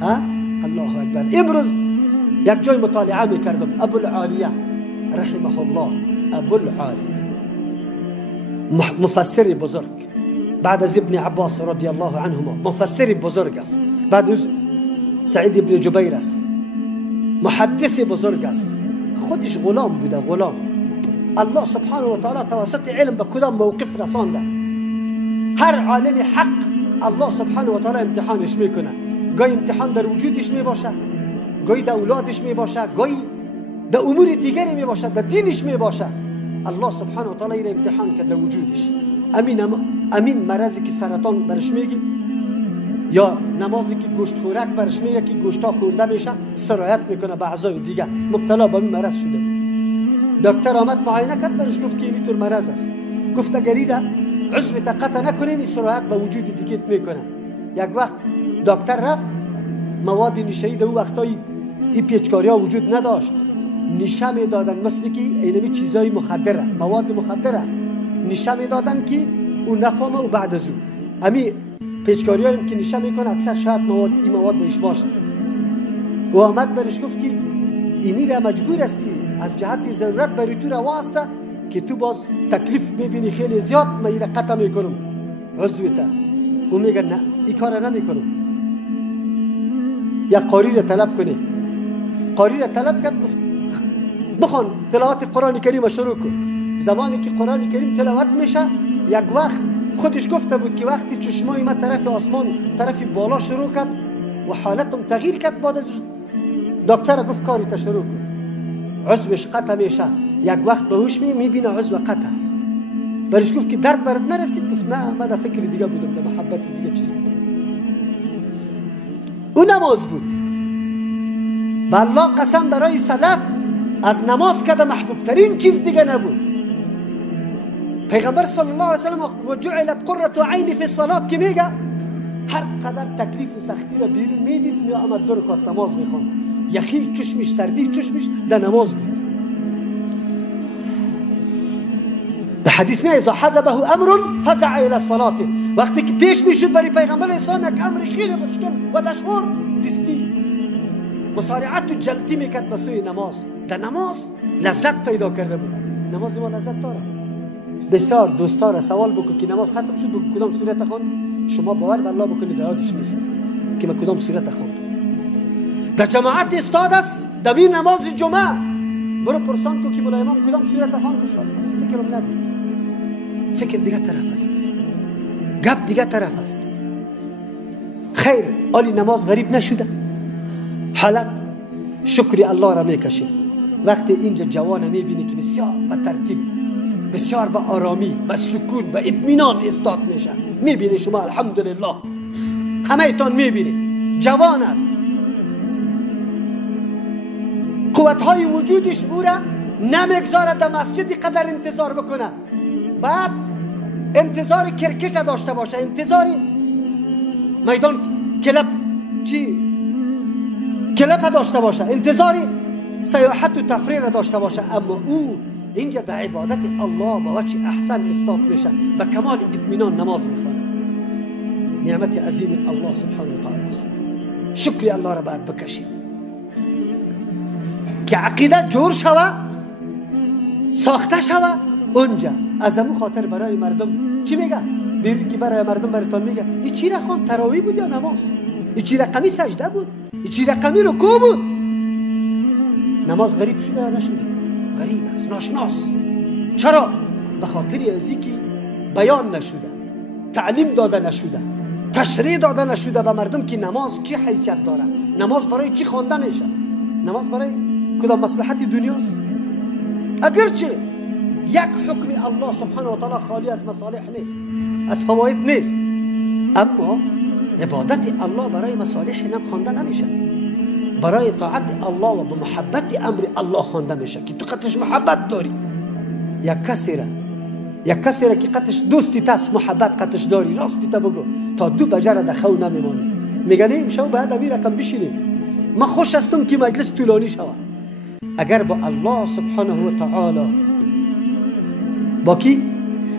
ها الله اکبر. امروز یک جای مطالعه میکردم، ابوالعالیه رحمه الله، ابوالعالیه مفسر بزرگ بعد از ابن عباس رضی الله عنهما، مفسر بزرگ است، بعد از سعید ابن جبیر است، محدث بزرگ است، خودش غلام بوده، غلام. الله سبحانه و تعالی توسط علم به کدام موقف رسانده. هر عالم حق الله سبحانه و تعالی امتحانش میکنه. گاهی امتحان در وجودش میباشه، گاهی در اولادش میباشه، گاهی در امور دیگری میباشه، در دینش میباشه. الله سبحانه و تعالی را امتحان کرده وجودش. امین مرضی که سرطان برش میگی، یا نمازی که گوشت خورک برش میگه که گوشتا خورده میشه، سرایت میکنه به اعضای دیگه، مبتلا به این مرض شده. دکتر آمد معاینه کرد، برش گفت که اینطور مرض است. گفت اگر این عضو قطع نکنیم این سرایت به وجود دیگه میکنه. یک وقت دکتر رفت، مواد نشه‌ای در او وقتایی این پیچکاری ها وجود نداشت، نشه میدادن مثل که اینمی چیزای مخدره، مواد مخدره نشه میدادن که او نفهمه و بعد از او امی پیچکاری هایی که نشه میکنه اکثر شاید این مواد بهش باشه. و آمد برش گفت که اینی را مجبور استی از جهت ضرورت بری تو رواسته که تو باز تکلیف میبینی خیلی زیاد، من این را قطع میکنم عضویتا. او میگه نه این کار را نمیکنم. یا قاری را طلب کنه، قاری را طلب کرد، گفت بخوان تلاوت قرآن کریم شروع کن. زمانی که قرآن کریم تلاوت میشه، یک وقت خودش گفته بود که وقتی چشمای من طرف آسمان طرف بالا شروع کرد و حالتم تغییر کرد، بعد از دکتر گفت کاری تا شروع کن. عضوش قطع میشه، یک وقت به هوش میبینه عضو قطع است. برش گفت که درد برات نرسید؟ گفت نه، من در فکر دیگه بودم، در محبت دیگه چیز بودم. او نماز بود. به الله قسم برای سلف از نماز که محبوب ترین چیز دیگه نبود. پیغمبر صلی الله علیه و سلم و جعلت قرة عینی فی الصلاة که میگه هر قدر تکلیف و سختی را بیرون میدید، می آمد 2 رکعت نماز میخواند. یخی چشمش، سردی چشمش در نماز بود. در حدیث میگه اذا حزبه امر فزع الى الصلاة، وقتی که پیش میشد برای پیغمبر اسلام یک امر خیلی مشکل و دشوار، دستی مسارعت و جلتی میکرد به سوی نماز. در نماز لذت پیدا کرده بود. نماز ما لذت داره. بسیار دوستا را سوال بکن که نماز ختم شد بگو کدام سورت خواند؟ شما باور به الله بکنید یادش نیست که من کدام سورت خواند. در جماعت استاد است، در این نماز جمعه برو پرسان کو که مولا امام کدام سورت خواند؟ فکرم نبود. فکر دیگه طرف است، گپ دیگه طرف است. خیر، آلی نماز غریب نشده، حالت شکر الله را میکشه. وقتی اینجا جوان میبینی که بسیار به ترتیب، بسیار به آرامی، به سکون، به اطمینان استاد میشه، میبینی شما الحمدلله، همه ایتان میبینی جوان است، قوتهای وجودش او را نمیگذارد در مسجد قدر انتظار بکنه. بعد انتظار کرکت داشته باشه، انتظار میدان کلپ داشته باشه، انتظار سیاحت و تفریح داشته باشه، اما او اینجا در عبادت الله با وجه احسن استاد میشه، به کمال اطمینان نماز میخوانه. نعمت عظیم الله سبحانه و تعالی است. شکر الله را باید بکشیم که عقیده جور شوه، ساخته شوه. اونجا از امو خاطر برای مردم چی میگه؟ بیرون که برای مردم براتون میگه این چی رقم تراویح بود یا نماز؟ این چی رقمی سجده بود؟ این چی رقمی رکوع بود؟ نماز غریب شده یا نشده؟ غریب است، ناشناس. چرا؟ به خاطر ازی که بیان نشده، تعلیم داده نشده، تشریح داده نشده به مردم که نماز چی حیثیت داره، نماز برای چی خوانده میشه، نماز برای کدام مصلحت دنیاست. اگرچه یک حکم الله سبحانه و تعالی خالی از مصالح نیست، از فواید نیست، اما عبادت الله برای مصالح نم خوانده نمیشه، برای طاعت الله و به محبت امر الله خوانده میشه که تو قطعش محبت داری. یک کسی را که قطعش دوستی تست محبت قطعش داری، راستی تا بگو تا دو بجره در خو نمیمانی، میگنه امشب باید امیر رقم بشینیم، من خوش هستم که مجلس طولانی شود. اگر با الله سبحانه و تعالی، با کی؟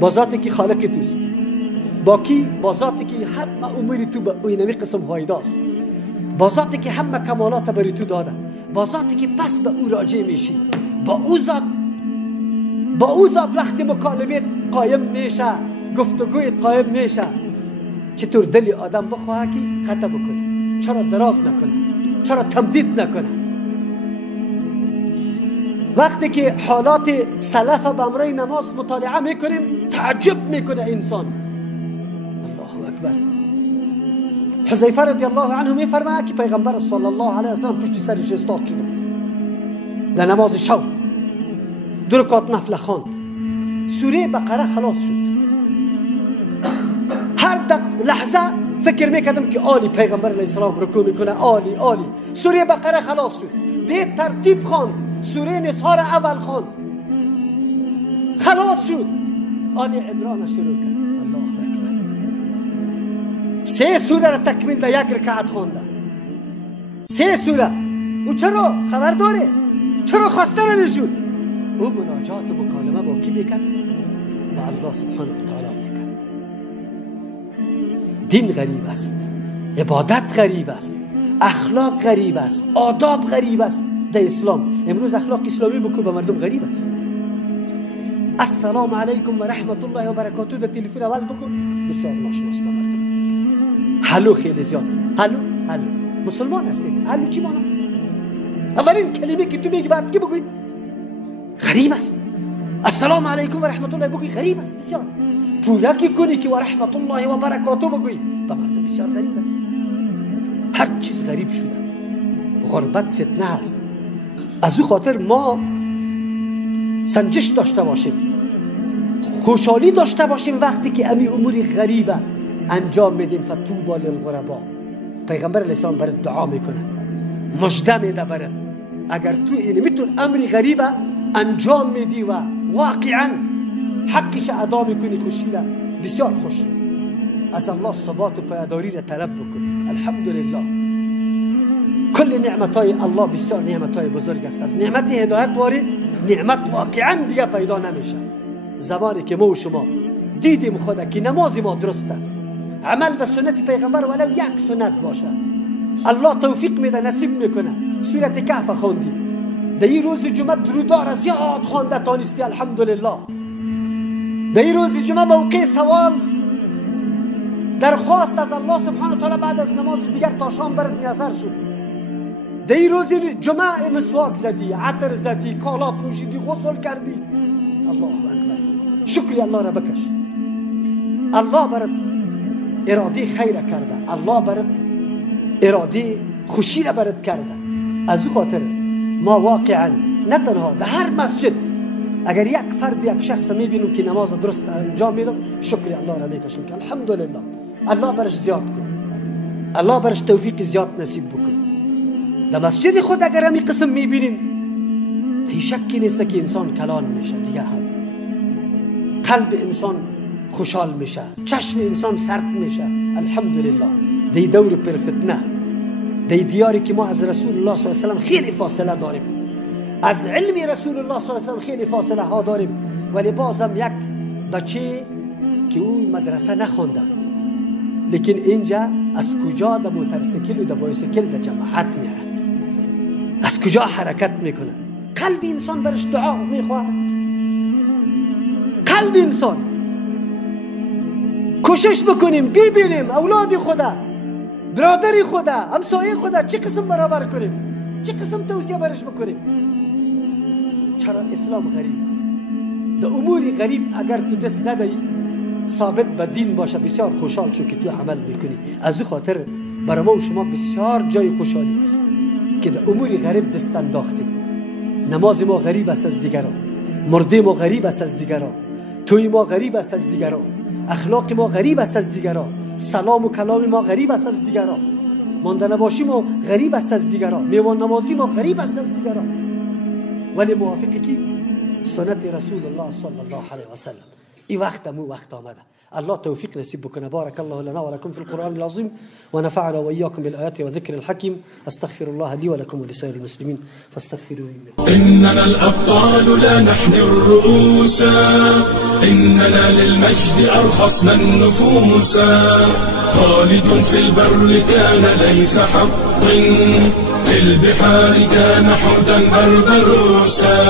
با ذاتی که خالق توست، با کی؟ با ذاتی که همه امور تو به اینمی قسم هایداست، با ذاتی که همه کمالات بری تو داده، با ذاتی که پس به او راجع میشی، با او ذات وقتی مکالمه قایم میشه، گفتگویت قایم میشه، چطور دل آدم بخواه که خطا بکنه، چرا دراز نکنه، چرا تمدید نکنه. وقتی که حالات سلف به امرای نماز مطالعه میکنیم تعجب میکنه انسان. الله اکبر. حذیفه رضی الله عنه میفرماید که پیغمبر صلی الله علیه و سلم پشت سرش استاد شد در نماز شب، 2 رکعت نفل خواند، سوره بقره خلاص شد. هر لحظه فکر میکردم که آلی پیغمبر علیه السلام رکوع میکنه، آلی سوره بقره خلاص شد، به ترتیب خواند، سوره نساء را اول خواند، خلاص شد، آل عمران شروع کرد. الله اکبر. 3 سوره را تکمیل در 1 رکعت خوانده، 3 سوره. او چرا خبر داره؟ چرا خسته نمیشد؟ او مناجات و مکالمه با کی میکرد؟ با الله سبحانه و تعالی میکرد. دین غریب است، عبادت غریب است، اخلاق غریب است، آداب غریب است در اسلام. امروز اخلاق اسلامی بکو به مردم غریب است. السلام علیکم و رحمت الله و برکاته در تلفن اول بکو بسیار ناشناس به مردم. هلو خیلی زیاد، هلو مسلمان هستیم، هلو چی مانا؟ اولین کلمه که تو میگی بعد کی بگوی؟ غریب است. السلام علیکم و رحمت الله بگوی غریب است بسیار. پورا کی کنی که و رحمت الله و برکاته بگوی به مردم بسیار غریب است. هر چیز غریب شده، غربت فتنه است. از او خاطر ما سنجش داشته باشیم، خوشحالی داشته باشیم وقتی که امی امور غریبه انجام میدیم. فطوبی للغربا. پیغمبر علیه السلام برات دعا میکنه، مژده میده برات، اگر تو این میتون امری غریبه انجام میدی و واقعا حقش ادا میکنی، خوشی را بسیار خوش. از الله ثبات و پایداری را طلب بکن. الحمدلله. کل نعمتای الله بسیار نعمتای بزرگ است. از نعمت هدایت وارد نعمت واقعا دیگه پیدا نمیشه. زمانی که ما و شما دیدیم خدا که نماز ما درست است، عمل به سنت پیغمبر ولو 1 سنت باشه، الله توفیق میده، نصیب میکنه. سورت کهف خوندی، در این روز جمعه درودار زیاد خوانده تانستی، الحمدلله. در این روز جمعه موقع سوال درخواست از الله سبحانه و تعالی بعد از نماز دیگر تا شام برات میسر شد. در این روز جمعه مسواک زدی، عطر زدی، کالا پوشیدی، غسل کردی. الله اکبر. شکری الله را بکش. الله برات اراده خیر کرده، الله برات اراده خوشی را برات کرده. از او خاطر ما واقعا نه تنها در هر مسجد اگر یک فرد یک شخص میبینیم که نماز درست انجام میدم، شکر الله را میکشیم که الحمدلله. الله برش زیاد کن، الله برش توفیق زیاد نصیب بکن. در مسجد خود اگر همی قسم میبینیم، هیچ شکی نیست که انسان کلان میشه، دیگه هم قلب انسان خوشحال میشه، چشم انسان سرد میشه. الحمدلله. دی دور پر فتنه، دی دیاری که ما از رسول الله صلی الله علیه و سلم خیلی فاصله داریم، از علم رسول الله صلی الله علیه و سلم خیلی فاصله ها داریم، ولی بازم یک بچه که او مدرسه نخونده لیکن اینجا از کجا در موتورسیکل و در بایسیکل در جماعت میره، از کجا حرکت میکنه. قلب انسان برش دعا میخواه. قلب انسان کوشش بکنیم ببینیم اولاد خدا، برادر خدا، همسایه خدا چه قسم برابر کنیم، چه قسم توصیه برش بکنیم. چرا اسلام غریب است. در امور غریب اگر تو دست زدی ثابت به دین باشه، بسیار خوشحال شو که تو عمل میکنی. از او خاطر برای ما و شما بسیار جای خوشحالی است که در امور غریب دست انداختیم. نماز ما غریب است از دیگران، مرده ما غریب است از دیگران، توی ما غریب است از دیگران، اخلاق ما غریب است از دیگران، سلام و کلام ما غریب است از دیگران، مانده نباشی ما غریب است از دیگران، میوان نمازی ما غریب است از دیگران. ولی موافقی کی؟ سنت رسول الله صلی الله علیه و سلم. این وقت آمده. الله توفیق نصیب بکنه. بارك الله لنا ولكم في القرآن العظيم ونفعنا وإياكم بالآيات والذكر الحكيم. استغفر الله لي ولكم ولسائر المسلمين فاستغفروه. إننا الأبطال لا نحني الرؤوس، إننا للمجد أرخصنا النفوس. خالد في البر كان ليث حق، في البحار كان حوتا بربروسا.